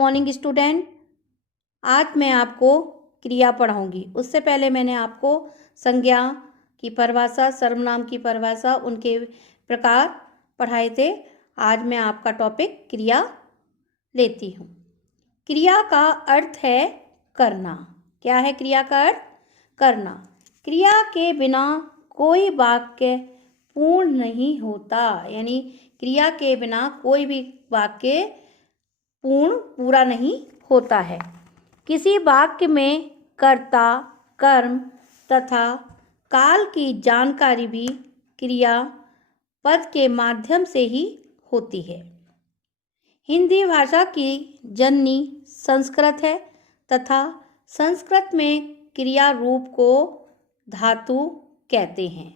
Morning student. आज मैं आपको क्रिया पढ़ाऊंगी। उससे पहले मैंने आपको संज्ञा की परिभाषा, सर्वनाम की परिभाषा, उनके प्रकार पढ़ाए थे। आज मैं आपका टॉपिक क्रिया लेती हूँ। क्रिया का अर्थ है करना। क्या है क्रिया का अर्थ? करना। क्रिया के बिना कोई वाक्य पूर्ण नहीं होता, यानी क्रिया के बिना कोई भी वाक्य पूरा नहीं होता है। किसी वाक्य में कर्ता, कर्म तथा काल की जानकारी भी क्रिया पद के माध्यम से ही होती है। हिंदी भाषा की जननी संस्कृत है तथा संस्कृत में क्रिया रूप को धातु कहते हैं।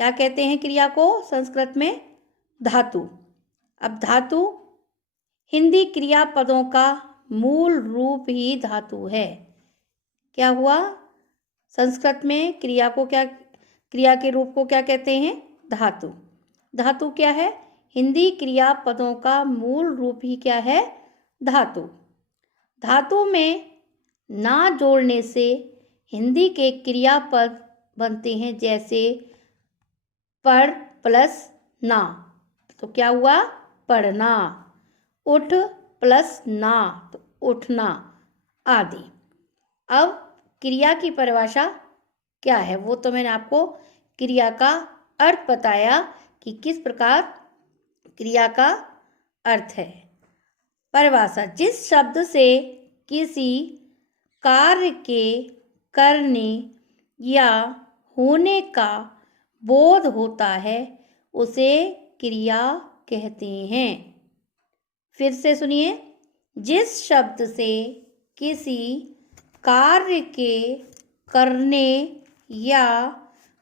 क्या कहते हैं क्रिया को संस्कृत में? धातु। अब धातु हिंदी क्रियापदों का मूल रूप ही धातु है। क्या हुआ? संस्कृत में क्रिया के रूप को क्या कहते हैं? धातु। धातु क्या है? हिंदी क्रियापदों का मूल रूप ही क्या है? धातु। धातु में ना जोड़ने से हिंदी के क्रियापद बनते हैं, जैसे पढ़ प्लस ना, तो क्या हुआ? पढ़ना। उठ प्लस ना, तो उठना आदि। अब क्रिया की परिभाषा क्या है, वो तो मैंने आपको क्रिया का अर्थ बताया कि किस प्रकार क्रिया का अर्थ है। परिभाषा: जिस शब्द से किसी कार्य के करने या होने का बोध होता है उसे क्रिया कहते हैं। फिर से सुनिए। जिस शब्द से किसी कार्य के करने या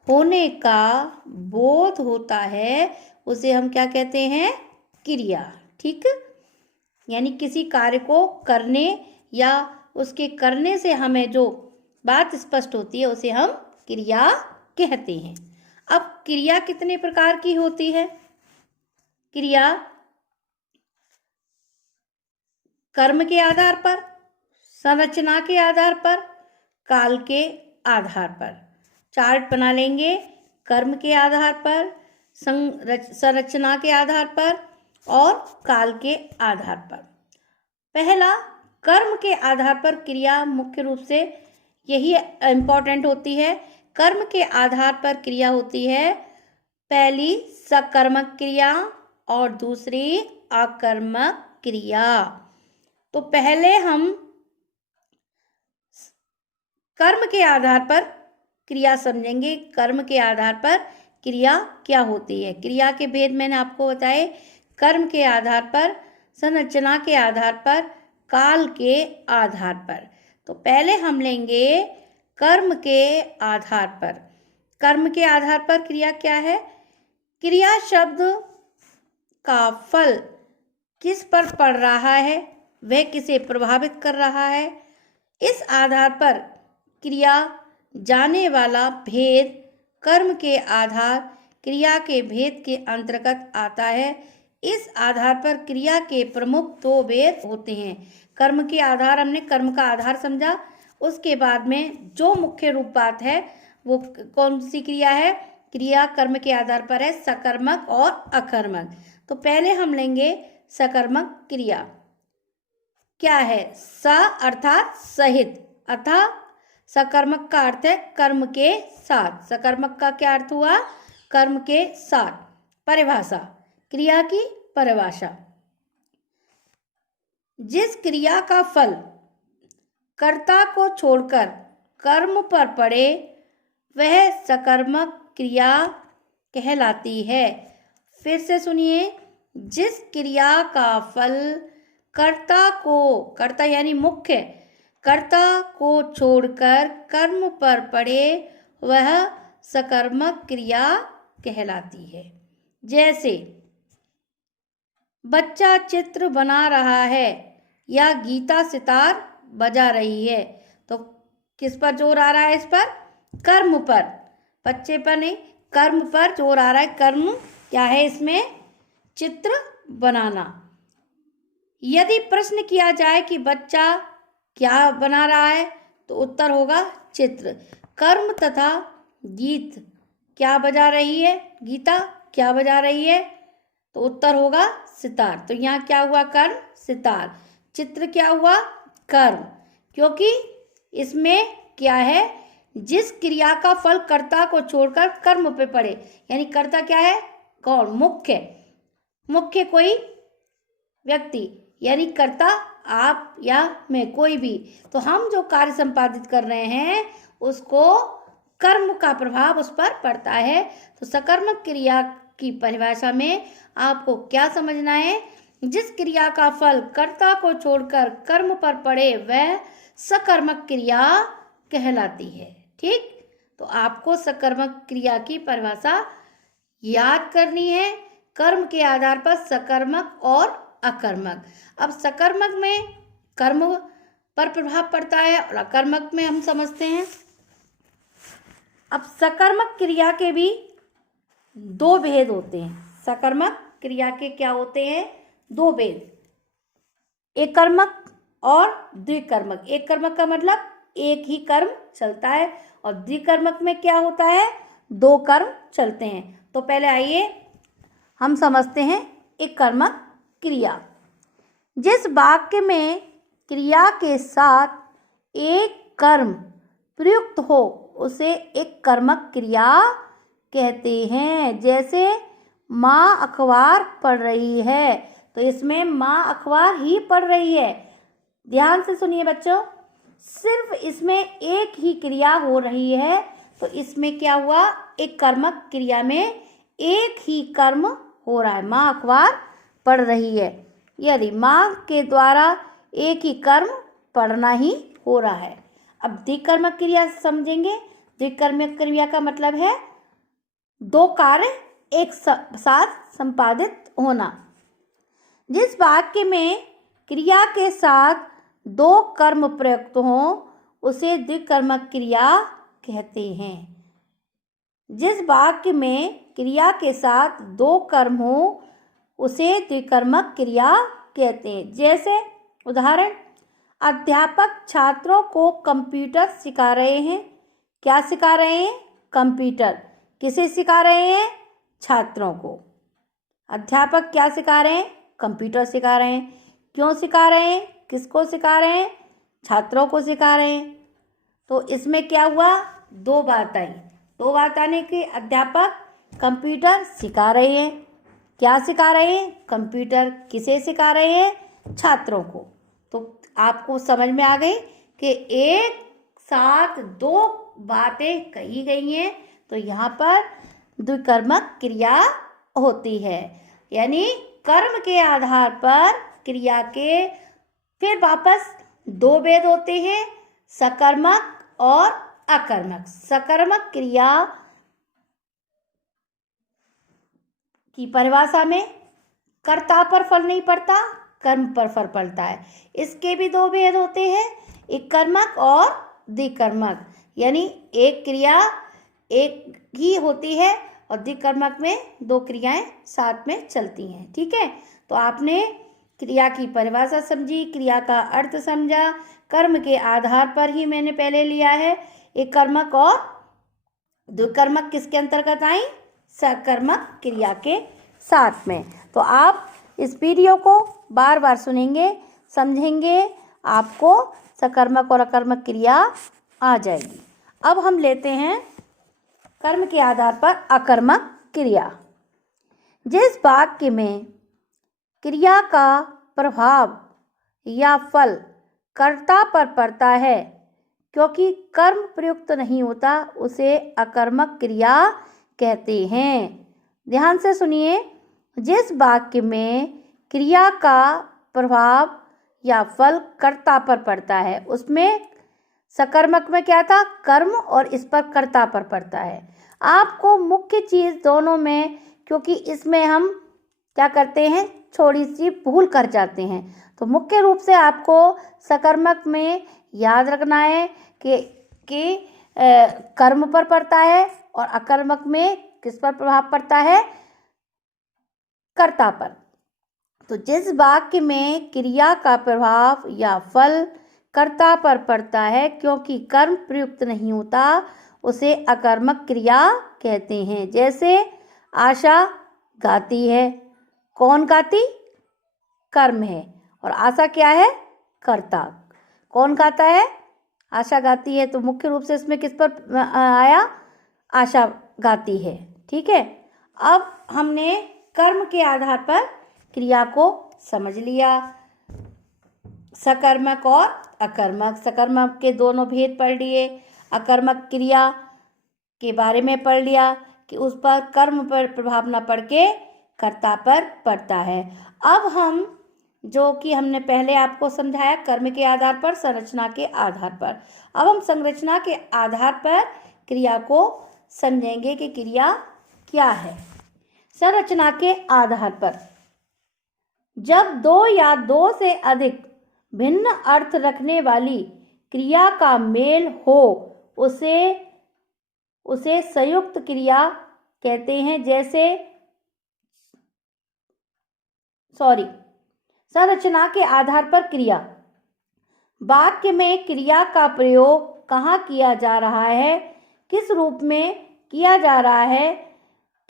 होने का बोध होता है उसे हम क्या कहते हैं? क्रिया। ठीक, यानी किसी कार्य को करने या उसके करने से हमें जो बात स्पष्ट होती है उसे हम क्रिया कहते हैं। अब क्रिया कितने प्रकार की होती है? क्रिया कर्म के आधार पर, संरचना के आधार पर, काल के आधार पर। चार्ट बना लेंगे। कर्म के आधार पर, संरचना के आधार पर और काल के आधार पर। पहला, कर्म के आधार पर क्रिया मुख्य रूप से यही इम्पोर्टेंट होती है। कर्म के आधार पर क्रिया होती है पहली सकर्मक क्रिया और दूसरी अकर्मक क्रिया। तो पहले हम कर्म के आधार पर क्रिया समझेंगे। कर्म के आधार पर क्रिया क्या होती है? क्रिया के भेद मैंने आपको बताए। कर्म के आधार पर, संरचना के आधार पर, काल के आधार पर। तो पहले हम लेंगे कर्म के आधार पर। कर्म के आधार पर क्रिया क्या है? क्रिया शब्द का फल किस पर पड़ रहा है, वह किसे प्रभावित कर रहा है, इस आधार पर क्रिया जाने वाला भेद कर्म के आधार क्रिया के भेद के अंतर्गत आता है। इस आधार पर क्रिया के प्रमुख दो भेद होते हैं। कर्म के आधार हमने कर्म का आधार समझा। उसके बाद में जो मुख्य रूप बात है वो कौन सी क्रिया है? क्रिया कर्म के आधार पर है सकर्मक और अकर्मक। तो पहले हम लेंगे सकर्मक क्रिया। क्या है? स अर्थात सहित, अतः सकर्मक का अर्थ है कर्म के साथ। सकर्मक का क्या अर्थ हुआ? कर्म के साथ। परिभाषा, क्रिया की परिभाषा: जिस क्रिया का फल कर्ता को छोड़कर कर्म पर पड़े वह सकर्मक क्रिया कहलाती है। फिर से सुनिए। जिस क्रिया का फल कर्ता यानी मुख्य कर्ता को छोड़कर कर्म पर पड़े वह सकर्मक क्रिया कहलाती है। जैसे बच्चा चित्र बना रहा है या गीता सितार बजा रही है, तो किस पर जोर आ रहा है? इस पर कर्म पर, बच्चे पर नहीं, कर्म पर जोर आ रहा है। कर्म क्या है इसमें? चित्र बनाना। यदि प्रश्न किया जाए कि बच्चा क्या बना रहा है तो उत्तर होगा चित्र। कर्म तथा गीत क्या बजा रही है, गीता क्या बजा रही है तो उत्तर होगा सितार। तो यहाँ क्या हुआ, कर्म सितार। चित्र क्या हुआ, कर्म, क्योंकि इसमें क्या है, जिस क्रिया का फल कर्ता को छोड़कर कर्म पे पड़े, यानी कर्ता क्या है, कौन, मुख्य कोई व्यक्ति, यानी कर्ता आप या मैं, कोई भी। तो हम जो कार्य संपादित कर रहे हैं उसको कर्म का प्रभाव उस पर पड़ता है। तो सकर्मक क्रिया की परिभाषा में आपको क्या समझना है, जिस क्रिया का फल कर्ता को छोड़कर कर्म पर पड़े वह सकर्मक क्रिया कहलाती है। ठीक, तो आपको सकर्मक क्रिया की परिभाषा याद करनी है। कर्म के आधार पर सकर्मक और अकर्मक। अब सकर्मक में कर्म पर प्रभाव पड़ता है और अकर्मक में हम समझते हैं। अब सकर्मक क्रिया के भी दो भेद होते हैं। सकर्मक क्रिया के क्या होते हैं, दो भेद, एक कर्मक और द्विकर्मक। एक कर्मक का मतलब एक ही कर्म चलता है और द्विकर्मक में क्या होता है, दो कर्म चलते हैं। तो पहले आइए हम समझते हैं एक कर्मक क्रिया। जिस वाक्य में क्रिया के साथ एक कर्म प्रयुक्त हो उसे एक कर्मक क्रिया कहते हैं। जैसे माँ अखबार पढ़ रही है, तो इसमें माँ अखबार ही पढ़ रही है। ध्यान से सुनिए बच्चों, सिर्फ इसमें एक ही क्रिया हो रही है, तो इसमें क्या हुआ, एक कर्मक क्रिया में एक ही कर्म हो रहा है, माँ अखबार पढ़ रही है। यदि माँ के द्वारा एक ही कर्म पढ़ना ही हो रहा है। अब द्विकर्मक क्रिया समझेंगे। द्विकर्मक क्रिया का मतलब है दो कार्य एक साथ संपादित होना। जिस वाक्य में क्रिया के साथ दो कर्म प्रयुक्त हों उसे द्विकर्मक क्रिया कहते हैं। जिस वाक्य में क्रिया के साथ दो कर्म हो उसे द्विकर्मक क्रिया कहते हैं। जैसे उदाहरण, अध्यापक छात्रों को कंप्यूटर सिखा रहे हैं। क्या सिखा रहे हैं, कंप्यूटर। किसे सिखा रहे हैं, छात्रों को। अध्यापक क्या सिखा रहे हैं, कंप्यूटर सिखा रहे हैं। क्यों सिखा रहे हैं, किसको सिखा रहे हैं, छात्रों को सिखा रहे हैं। तो इसमें क्या हुआ, दो बात आई। दो बात आने की, अध्यापक कंप्यूटर सिखा रहे हैं। क्या सिखा रहे हैं, कंप्यूटर। किसे सिखा रहे हैं, छात्रों को। तो आपको समझ में आ गई कि एक साथ दो बातें कही गई हैं, तो यहाँ पर द्विकर्मक क्रिया होती है। यानी कर्म के आधार पर क्रिया के फिर वापस दो भेद होते हैं, सकर्मक और अकर्मक। सकर्मक क्रिया की परिभाषा में कर्ता पर फल नहीं पड़ता, कर्म पर फल पड़ता है। इसके भी दो भेद होते हैं, एक कर्मक और द्विकर्मक। यानी एक क्रिया एक ही होती है और द्विकर्मक में दो क्रियाएं साथ में चलती हैं। ठीक है, तो आपने क्रिया की परिभाषा समझी, क्रिया का अर्थ समझा। कर्म के आधार पर ही मैंने पहले लिया है। एक कर्मक और द्विकर्मक किसके अंतर्गत आई, सकर्मक क्रिया के साथ में। तो आप इस वीडियो को बार बार सुनेंगे, समझेंगे, आपको सकर्मक और अकर्मक क्रिया आ जाएगी। अब हम लेते हैं कर्म के आधार पर अकर्मक क्रिया। जिस वाक्य में क्रिया का प्रभाव या फल कर्ता पर पड़ता है क्योंकि कर्म प्रयुक्त नहीं होता उसे अकर्मक क्रिया कहते हैं। ध्यान से सुनिए, जिस वाक्य में क्रिया का प्रभाव या फल कर्ता पर पड़ता है, उसमें सकर्मक में क्या था, कर्म, और इस पर कर्ता पर पड़ता है। आपको मुख्य चीज़ दोनों में, क्योंकि इसमें हम क्या करते हैं, थोड़ी सी भूल कर जाते हैं, तो मुख्य रूप से आपको सकर्मक में याद रखना है कि कर्म पर पड़ता है और अकर्मक में किस पर प्रभाव पड़ता है, कर्ता पर। तो जिस वाक्य में क्रिया का प्रभाव या फल कर्ता पर पड़ता है क्योंकि कर्म प्रयुक्त नहीं होता, उसे अकर्मक क्रिया कहते हैं। जैसे आशा गाती है, कौन गाती? कर्म है। और आशा क्या है? कर्ता। कौन गाता है? आशा गाती है। तो मुख्य रूप से इसमें किस पर आया? आशा गाती है। ठीक है। अब हमने कर्म के आधार पर क्रिया को समझ लिया, सकर्मक और अकर्मक। सकर्मक के दोनों भेद पढ़ लिए, अकर्मक क्रिया के बारे में पढ़ लिया कि उस पर कर्म पर प्रभाव न पड़ के कर्ता पर पड़ता है। अब हम जो कि हमने पहले आपको समझाया कर्म के आधार पर, संरचना के आधार पर, अब हम संरचना के आधार पर क्रिया को समझेंगे कि क्रिया क्या है। संरचना के आधार पर जब दो या दो से अधिक भिन्न अर्थ रखने वाली क्रिया का मेल हो, उसे संयुक्त क्रिया कहते हैं। जैसे संरचना के आधार पर क्रिया, वाक्य में क्रिया का प्रयोग कहाँ किया जा रहा है, किस रूप में किया जा रहा है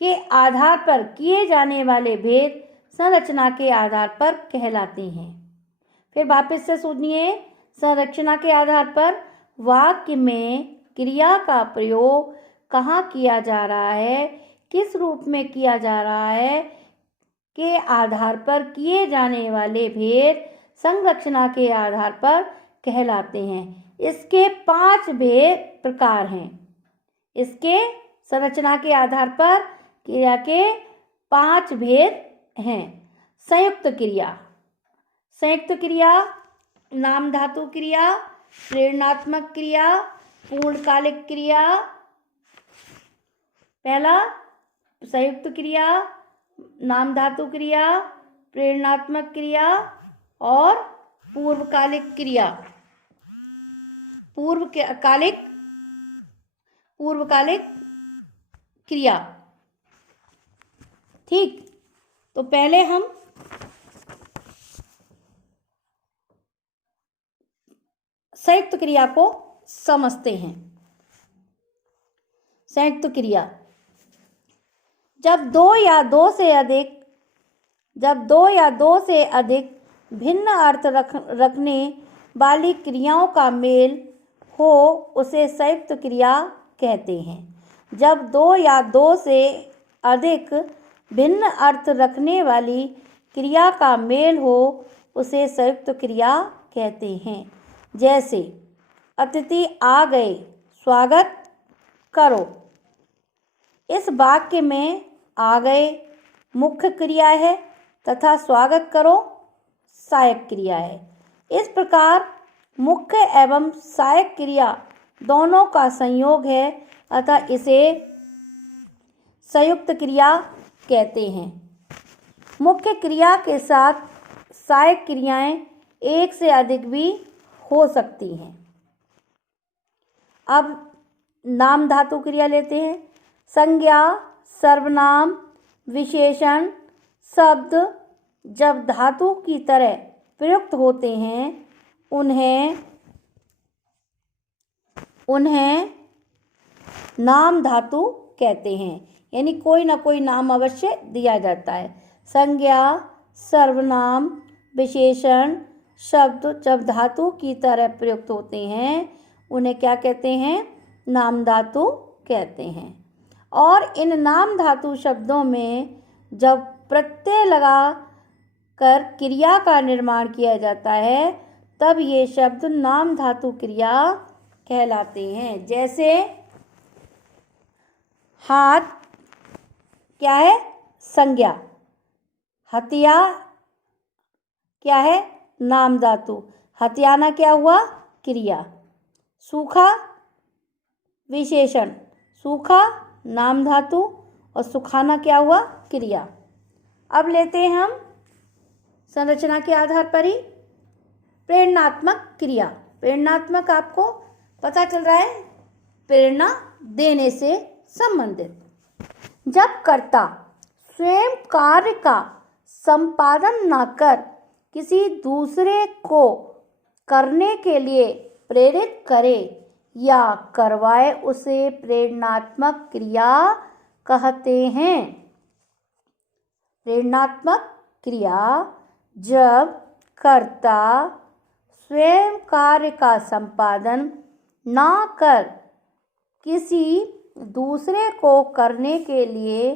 के आधार पर किए जाने वाले भेद संरचना के आधार पर कहलाते हैं। फिर वापस से सुनिए, संरचना के आधार पर वाक्य में क्रिया का प्रयोग कहाँ किया जा रहा है, किस रूप में किया जा रहा है के आधार पर किए जाने वाले भेद संरचना के आधार पर कहलाते हैं। इसके 5 भेद प्रकार हैं। इसके संरचना के आधार पर क्रिया के 5 भेद हैं। संयुक्त क्रिया, संयुक्त क्रिया, नाम धातु क्रिया, प्रेरणात्मक क्रिया, पूर्णकालिक क्रिया। पहला संयुक्त क्रिया, नाम धातु क्रिया, प्रेरणात्मक क्रिया और पूर्वकालिक क्रिया। पूर्वकालिक क्रिया। ठीक, तो पहले हम संयुक्त क्रिया को समझते हैं। संयुक्त क्रिया, जब दो या दो से अधिक भिन्न अर्थ रखने वाली क्रियाओं का मेल हो, उसे संयुक्त क्रिया कहते हैं। जब दो या दो से अधिक भिन्न अर्थ रखने वाली क्रिया का मेल हो, उसे संयुक्त क्रिया कहते हैं। जैसे अतिथि आ गए, स्वागत करो। इस वाक्य में आ गए मुख्य क्रिया है तथा स्वागत करो सहायक क्रिया है। इस प्रकार मुख्य एवं सहायक क्रिया दोनों का संयोग है, अतः इसे संयुक्त क्रिया कहते हैं। मुख्य क्रिया के साथ सहायक क्रियाएं एक से अधिक भी हो सकती हैं। अब नाम धातु क्रिया लेते हैं। संज्ञा, सर्वनाम, विशेषण, शब्द जब धातु की तरह प्रयुक्त होते हैं, उन्हें नाम धातु कहते हैं। यानी कोई ना कोई नाम अवश्य दिया जाता है। संज्ञा, सर्वनाम, विशेषण, शब्द जब धातु की तरह प्रयुक्त होते हैं, उन्हें क्या कहते हैं? नाम धातु कहते हैं। और इन नाम धातु शब्दों में जब प्रत्यय लगा कर क्रिया का निर्माण किया जाता है, तब ये शब्द नाम धातु क्रिया कहलाते हैं। जैसे हाथ क्या है? संज्ञा। हथिया क्या है? नाम धातु। हथियाना क्या हुआ? क्रिया। सूखा विशेषण, सूखा नाम धातु और सुखाना क्या हुआ? क्रिया। अब लेते हैं हम संरचना के आधार पर ही प्रेरणात्मक क्रिया। प्रेरणात्मक आपको पता चल रहा है, प्रेरणा देने से संबंधित। जब कर्ता स्वयं कार्य का संपादन न कर किसी दूसरे को करने के लिए प्रेरित करे या करवाए उसे प्रेरणात्मक क्रिया कहते हैं। प्रेरणात्मक क्रिया जब कर्ता स्वयं कार्य का संपादन न कर किसी दूसरे को करने के लिए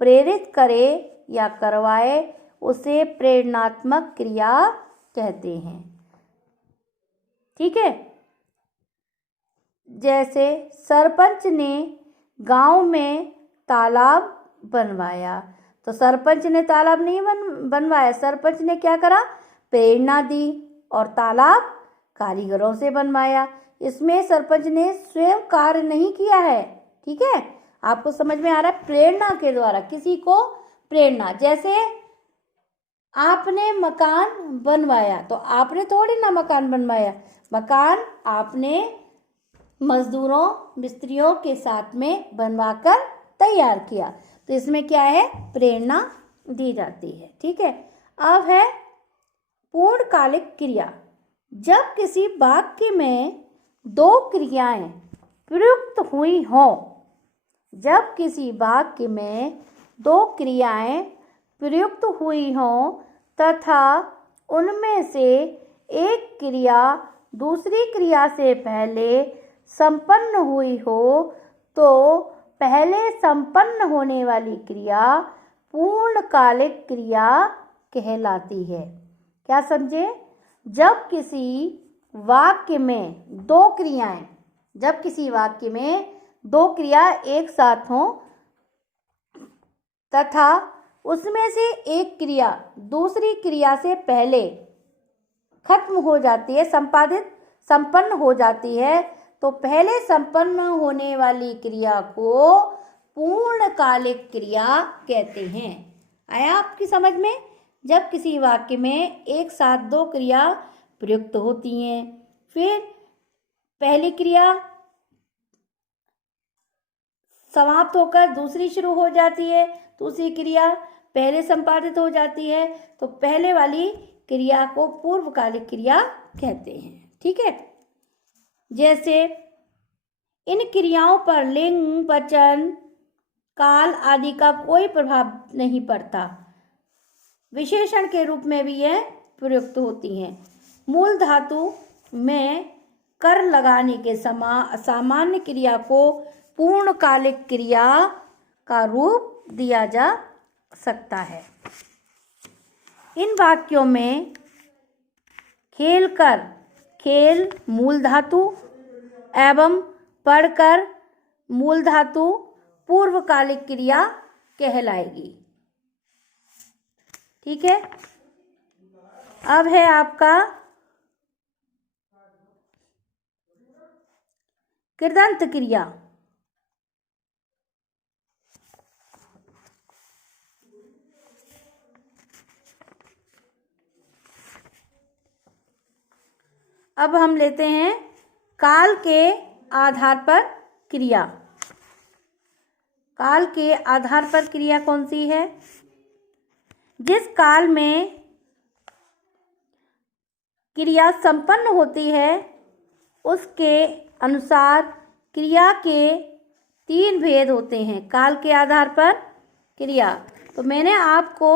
प्रेरित करे या करवाए उसे प्रेरणात्मक क्रिया कहते हैं। ठीक है। जैसे सरपंच ने गांव में तालाब बनवाया, तो सरपंच ने तालाब नहीं बनवाया, सरपंच ने क्या करा, प्रेरणा दी और तालाब कारीगरों से बनवाया। इसमें सरपंच ने स्वयं कार्य नहीं किया है। ठीक है, आपको समझ में आ रहा है। प्रेरणा के द्वारा किसी को प्रेरणा, जैसे आपने मकान बनवाया तो आपने थोड़ी ना मकान बनवाया, मकान आपने मजदूरों मिस्त्रियों के साथ में बनवाकर तैयार किया, तो इसमें क्या है, प्रेरणा दी जाती है। ठीक है। अब है पूर्णकालिक क्रिया। जब किसी वाक्य में दो क्रियाएं प्रयुक्त हुई हों, जब किसी वाक्य में दो क्रियाएं प्रयुक्त हुई हों तथा उनमें से एक क्रिया दूसरी क्रिया से पहले संपन्न हुई हो, तो पहले संपन्न होने वाली क्रिया पूर्णकालिक क्रिया कहलाती है। क्या समझे? जब किसी वाक्य में दो क्रियाएं, जब किसी वाक्य में दो क्रिया एक साथ हों तथा उसमें से एक क्रिया दूसरी क्रिया से पहले खत्म हो जाती है, संपन्न हो जाती है, तो पहले संपन्न होने वाली क्रिया को पूर्णकालिक क्रिया कहते हैं। आया आपकी समझ में? जब किसी वाक्य में एक साथ दो क्रिया प्रयुक्त होती हैं, फिर पहली क्रिया समाप्त होकर दूसरी शुरू हो जाती है, दूसरी क्रिया पहले संपादित हो जाती है, तो पहले वाली क्रिया को पूर्वकालिक क्रिया कहते हैं। ठीक है। जैसे इन क्रियाओं पर लिंग, वचन, काल आदि का कोई प्रभाव नहीं पड़ता, विशेषण के रूप में भी यह प्रयुक्त होती हैं। मूल धातु में कर लगाने के सामान्य क्रिया को पूर्णकालिक क्रिया का रूप दिया जा सकता है। इन वाक्यों में खेलकर, खेल मूल धातु एवं पढ़कर मूल धातु पूर्वकालिक क्रिया कहलाएगी। ठीक है। अब है आपका कृदंत क्रिया। अब हम लेते हैं काल के आधार पर क्रिया। काल के आधार पर क्रिया कौन सी है? जिस काल में क्रिया संपन्न होती है उसके अनुसार क्रिया के तीन भेद होते हैं। काल के आधार पर क्रिया, तो मैंने आपको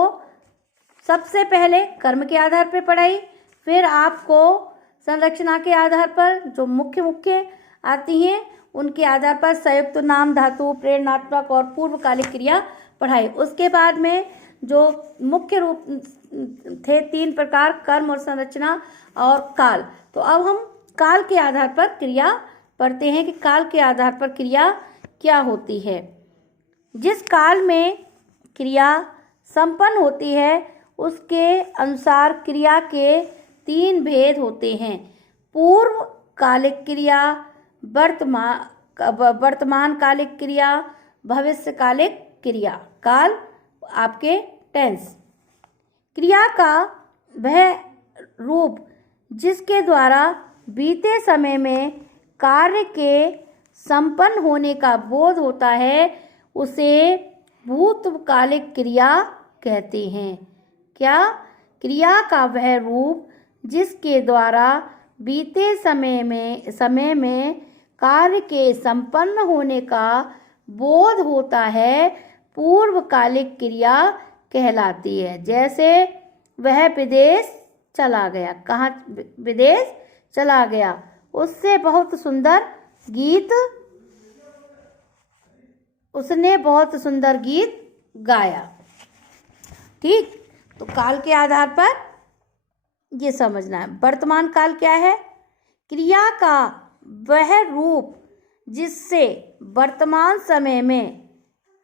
सबसे पहले कर्म के आधार पर पढ़ाई, फिर आपको संरचना के आधार पर जो मुख्य आती हैं उनके आधार पर संयुक्त नाम धातु, प्रेरणात्मक और पूर्वकालिक क्रिया पढ़ाई। उसके बाद में जो मुख्य रूप थे तीन प्रकार, कर्म और संरचना और काल। तो अब हम काल के आधार पर क्रिया पढ़ते हैं कि काल के आधार पर क्रिया क्या होती है। जिस काल में क्रिया संपन्न होती है उसके अनुसार क्रिया के तीन भेद होते हैं। पूर्वकालिक क्रिया, वर्तमान कालिक क्रिया, भविष्यकालिक क्रिया। काल आपके टेंस। क्रिया का वह रूप जिसके द्वारा बीते समय में कार्य के संपन्न होने का बोध होता है उसे भूतकालिक क्रिया कहते हैं। क्या? क्रिया का वह रूप जिसके द्वारा बीते समय में कार्य के संपन्न होने का बोध होता है, पूर्वकालिक क्रिया कहलाती है। जैसे वह विदेश चला गया। कहाँ विदेश चला गया? उसने बहुत सुंदर गीत गाया। ठीक, तो काल के आधार पर ये समझना है। वर्तमान काल क्या है? क्रिया का वह रूप जिससे वर्तमान समय में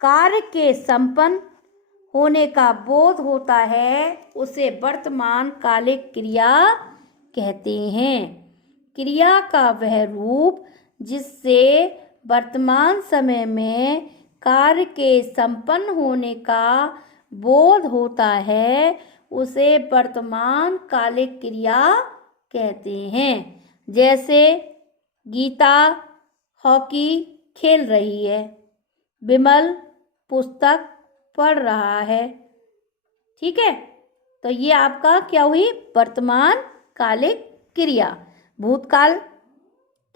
कार्य के संपन्न होने का बोध होता है, उसे वर्तमान कालिक क्रिया कहते हैं। क्रिया का वह रूप जिससे वर्तमान समय में कार्य के संपन्न होने का बोध होता है, उसे वर्तमान कालिक क्रिया कहते हैं। जैसे गीता हॉकी खेल रही है, विमल पुस्तक पढ़ रहा है। ठीक है, तो ये आपका क्या हुई? वर्तमान कालिक क्रिया। भूतकाल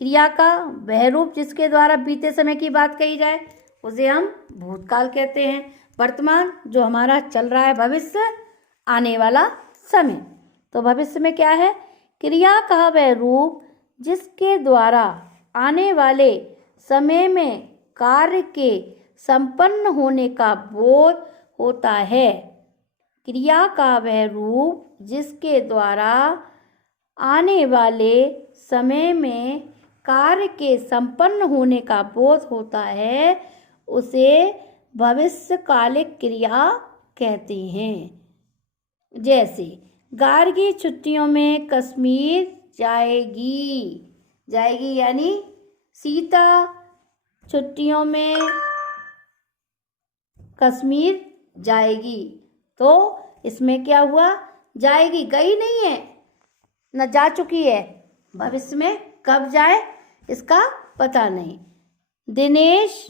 क्रिया का वह रूप जिसके द्वारा बीते समय की बात कही जाए, उसे हम भूतकाल कहते हैं। वर्तमान जो हमारा चल रहा है, भविष्य आने वाला समय। तो भविष्य में क्या है? क्रिया का वह रूप जिसके द्वारा आने वाले समय में कार्य के संपन्न होने का बोध होता है। क्रिया का वह रूप जिसके द्वारा आने वाले समय में कार्य के संपन्न होने का बोध होता है, उसे भविष्यकालिक क्रिया कहते हैं। जैसे गार्गी छुट्टियों में कश्मीर जाएगी। जाएगी यानी सीता छुट्टियों में कश्मीर जाएगी। तो इसमें क्या हुआ? जाएगी, गई नहीं है, न जा चुकी है। भविष्य में कब जाए इसका पता नहीं। दिनेश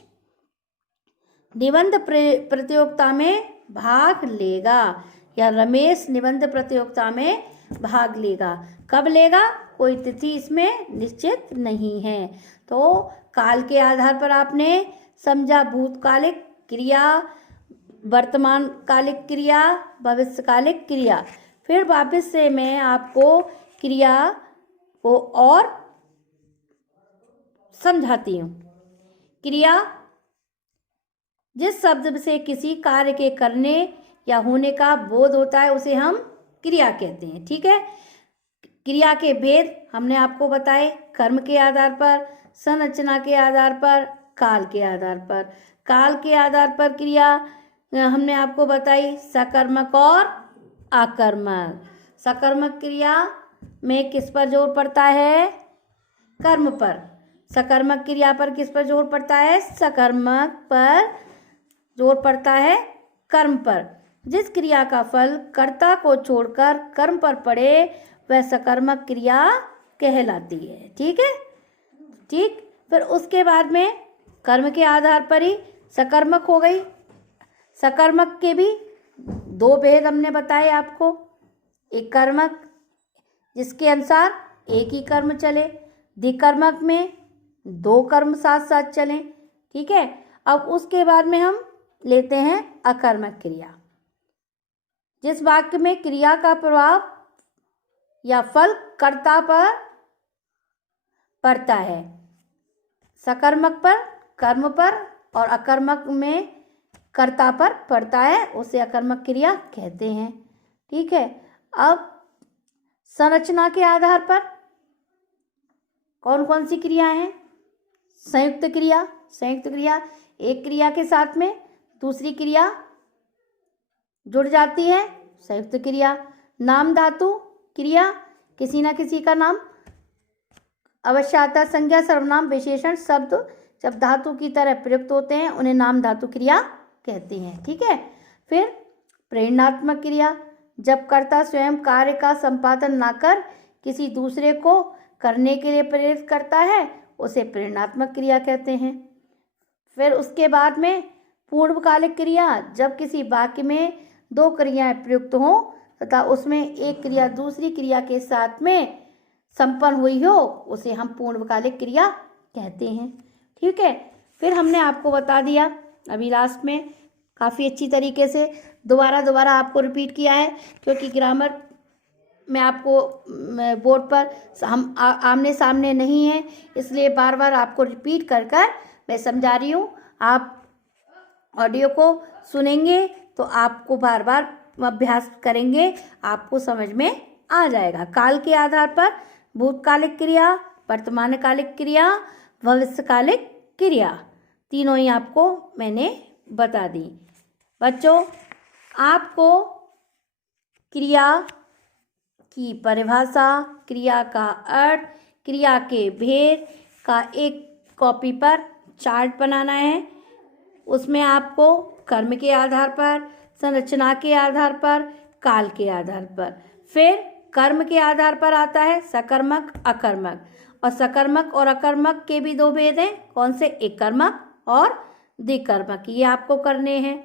निबंध प्रतियोगिता में भाग लेगा, या रमेश निबंध प्रतियोगिता में भाग लेगा। कब लेगा? कोई तिथि इसमें निश्चित नहीं है। तो काल के आधार पर आपने समझा भूतकालिक क्रिया, वर्तमान कालिक क्रिया, भविष्यकालिक क्रिया। फिर वापस से मैं आपको क्रिया को और समझाती हूँ। क्रिया जिस शब्द से किसी कार्य के करने या होने का बोध होता है, उसे हम क्रिया कहते हैं। ठीक है, क्रिया के भेद हमने आपको बताए, कर्म के आधार पर, संरचना के आधार पर, काल के आधार पर। काल के आधार पर क्रिया हमने आपको बताई सकर्मक और आकर्मक। सकर्मक क्रिया में किस पर जोर पड़ता है? कर्म पर। सकर्मक क्रिया पर किस पर जोर पड़ता है? सकर्मक पर जोर पड़ता है कर्म पर। जिस क्रिया का फल कर्ता को छोड़कर कर्म पर पड़े, वह सकर्मक क्रिया कहलाती है। ठीक है, ठीक। फिर उसके बाद में कर्म के आधार पर ही सकर्मक हो गई। सकर्मक के भी दो भेद हमने बताए आपको। एक कर्मक जिसके अनुसार एक ही कर्म चले, द्विकर्मक में दो कर्म साथ साथ चलें। ठीक है, अब उसके बाद में हम लेते हैं अकर्मक क्रिया। जिस वाक्य में क्रिया का प्रभाव या फल कर्ता पर पड़ता है, सकर्मक पर, कर्म पर, और अकर्मक में कर्ता पर पड़ता है, उसे अकर्मक क्रिया कहते हैं। ठीक है, अब संरचना के आधार पर कौन कौन सी क्रिया हैं? संयुक्त क्रिया। संयुक्त क्रिया, एक क्रिया के साथ में दूसरी क्रिया जुड़ जाती है, संयुक्त क्रिया। नाम धातु क्रिया, किसी ना किसी का नाम अवश्य आता है। संज्ञा, सर्वनाम, विशेषण शब्द जब धातु की तरह प्रयुक्त होते हैं, उन्हें नाम धातु क्रिया कहते हैं। ठीक है, फिर प्रेरणात्मक क्रिया, जब कर्ता स्वयं कार्य का संपादन ना कर किसी दूसरे को करने के लिए प्रेरित करता है, उसे प्रेरणात्मक क्रिया कहते हैं। फिर उसके बाद में पूर्वकालिक क्रिया, जब किसी वाक्य में दो क्रियाएं प्रयुक्त हों तथा उसमें एक क्रिया दूसरी क्रिया के साथ में संपन्न हुई हो उसे हम पूर्णकालिक क्रिया कहते हैं। ठीक है, फिर हमने आपको बता दिया अभी लास्ट में काफ़ी अच्छी तरीके से, दोबारा आपको रिपीट किया है क्योंकि ग्रामर में आपको बोर्ड पर हम आमने सामने नहीं है, इसलिए बार बार आपको रिपीट कर मैं समझा रही हूँ। आप ऑडियो को सुनेंगे तो आपको बार बार अभ्यास करेंगे, आपको समझ में आ जाएगा। काल के आधार पर भूतकालिक क्रिया, वर्तमानकालिक क्रिया, भविष्यकालिक क्रिया, तीनों ही आपको मैंने बता दी। बच्चों, आपको क्रिया की परिभाषा, क्रिया का अर्थ, क्रिया के भेद का एक कॉपी पर चार्ट बनाना है। उसमें आपको कर्म के आधार पर, संरचना के आधार पर, काल के आधार पर, फिर कर्म के आधार पर आता है सकर्मक, अकर्मक, और सकर्मक और अकर्मक के भी दो भेद हैं। कौन से? एक कर्मक और द्विकर्मक, ये आपको करने हैं।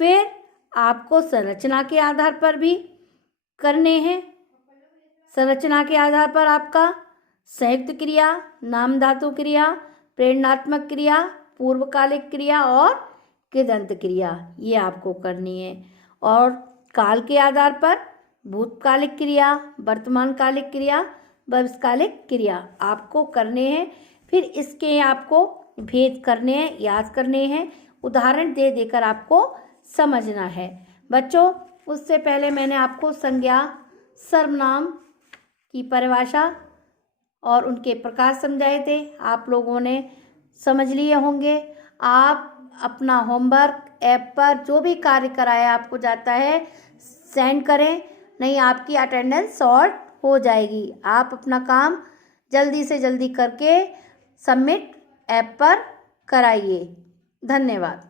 फिर आपको संरचना के आधार पर भी करने हैं। संरचना के आधार पर आपका संयुक्त क्रिया, नाम धातु क्रिया, प्रेरणात्मक क्रिया, पूर्वकालिक क्रिया और कृदंत क्रिया, ये आपको करनी है। और काल के आधार पर भूतकालिक क्रिया, वर्तमानकालिक क्रिया, भविष्यकालिक क्रिया आपको करने हैं। फिर इसके आपको भेद करने हैं, याद करने हैं, उदाहरण दे देकर आपको समझना है। बच्चों, उससे पहले मैंने आपको संज्ञा, सर्वनाम की परिभाषा और उनके प्रकार समझाए थे, आप लोगों ने समझ लिए होंगे। आप अपना होमवर्क ऐप पर जो भी कार्य कराया आपको जाता है सेंड करें, नहीं आपकी अटेंडेंस शॉर्ट हो जाएगी। आप अपना काम जल्दी से जल्दी करके सबमिट ऐप पर कराइए। धन्यवाद।